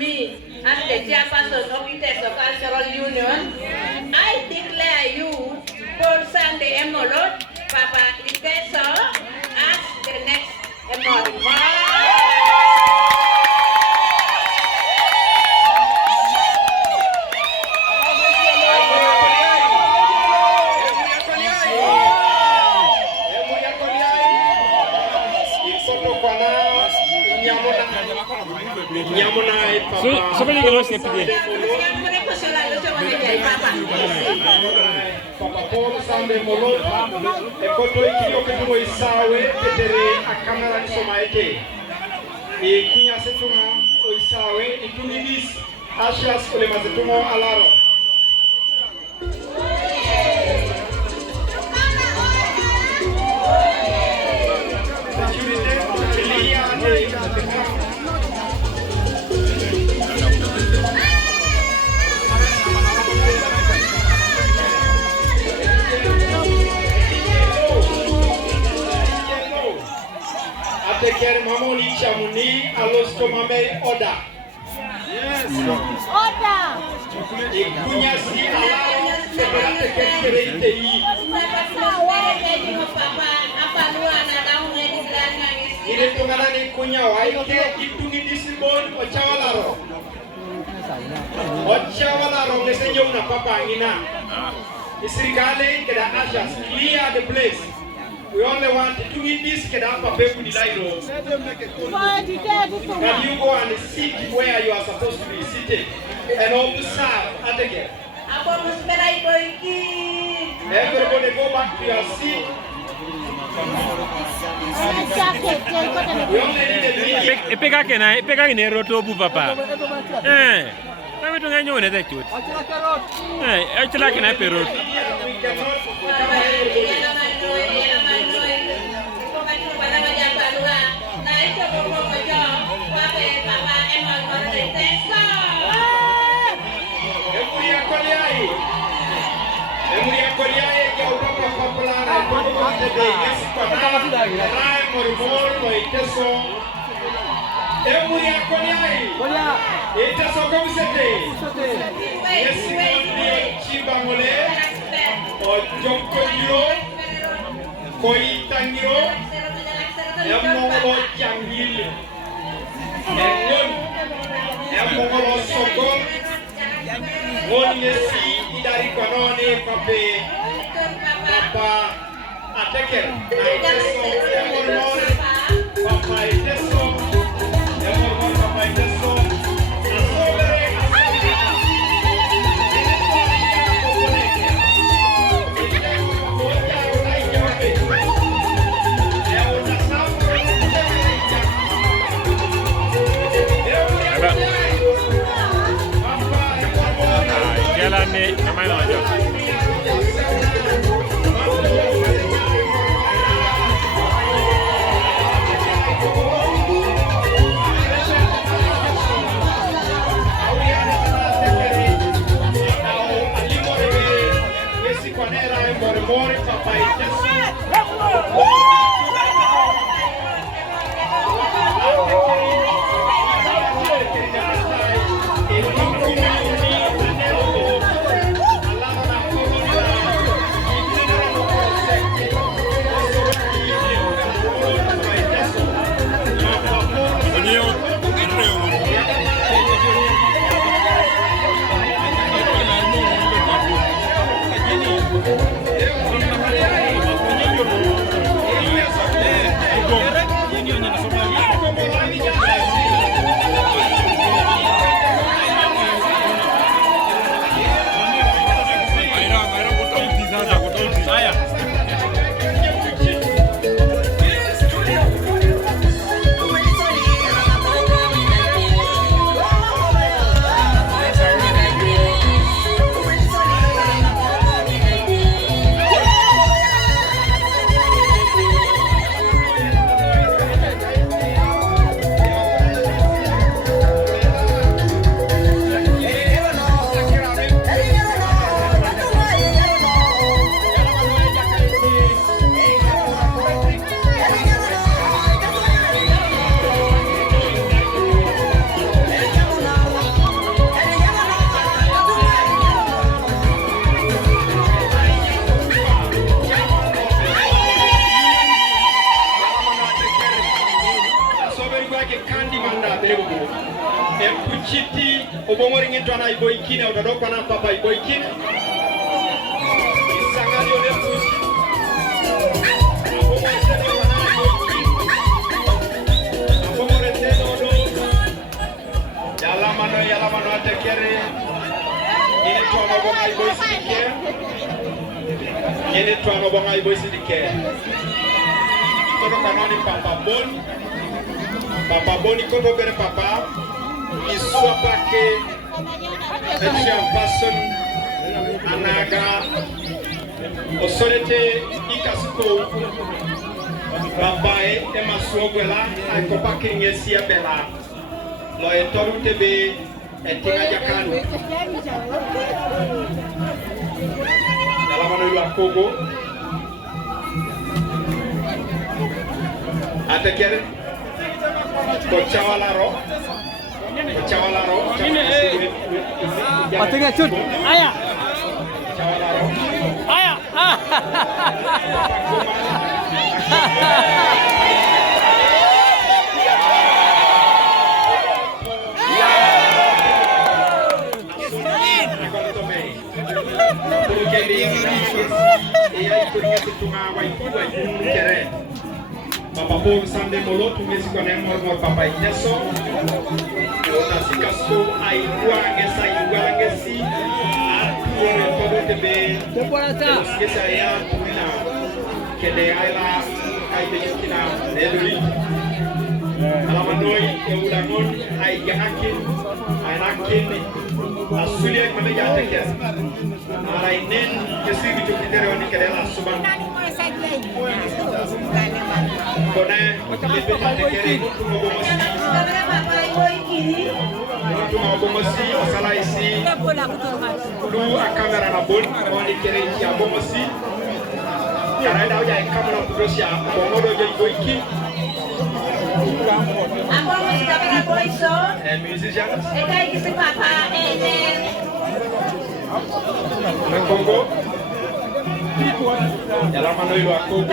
me as the chairperson of Iteso Cultural Union, I declare you, Paul Sande Emolot, Papa Iteso, as the next Emorimori. So many girls get Papa Paul Sande Emolot, e koto ikio ketumo isawe ketere akamera somaete. E kunya setunga o isawe itunidis ashas ole mazetumo alaro. Teker mamoni chamuni alosto mame oda. Yes. Oda. Ikunya si alaro separa teker kereite yi. Ile tongana ni kunya waike itungi disibon ochawalaro. Ochawalaro ngesenyo na papa ngina. Isirikale keda ashas clear the place. We only want to eat this kedapa pepu di lairo. Can you go and sit where you are supposed to be seated and observe again? Everybody go back to your seat. We only need a minute. Pega que nem roto bu papa. Não me tunga nyone de chut. Achila que na perot. Emorimori Papa Iteso. Iteso como você tem? Esse nome Chibamole, o Jonkogiro, Koitangiro, Emolo Jangil, Emolo Sokol, Monesi Idari Kanone Pape Papa Ateker, Iteso Emorimori Papa Iteso, Emorimori Papa Iteso. Emorimori Papa Iteso. twana iboikine utadokwa na papa iboikine. Isangani ole pushi. Apomo tena wana iboikine. Apomo tena ono. Yala mano atekere. Ini twana bonga iboisike. Ini twana bonga iboisike. Kono kanoni papa bon. Papa boni koto bere papa. Iswa pake. Etiam person anaga osorete ikasiko babae emasuogwela akopake ngesia bela lo etoru tebe etinga jakanu dala mano ilo akogo atekere kochawalaro Patengah cut. Ayah. Ayah. Papa Paul Sande Emolot, Emorimori Papa Iteso. Otasikasko aigua ngesa igua ngesi atuore todo tebe skesa ya tumina kede aila aide kina eduri alamanoi eulangon aigahakin ainakin asulia kame ya teke arainen kesi bitu kidere oni kede la suban kone lebeta tekere tuma bomosi asala isi lu akamera na bon oni kere ya bomosi kara da ya kamera prosia bomodo je goiki Abomosi kamera boiso musicians ekai kisi papa na Congo ya la mano ilo akogo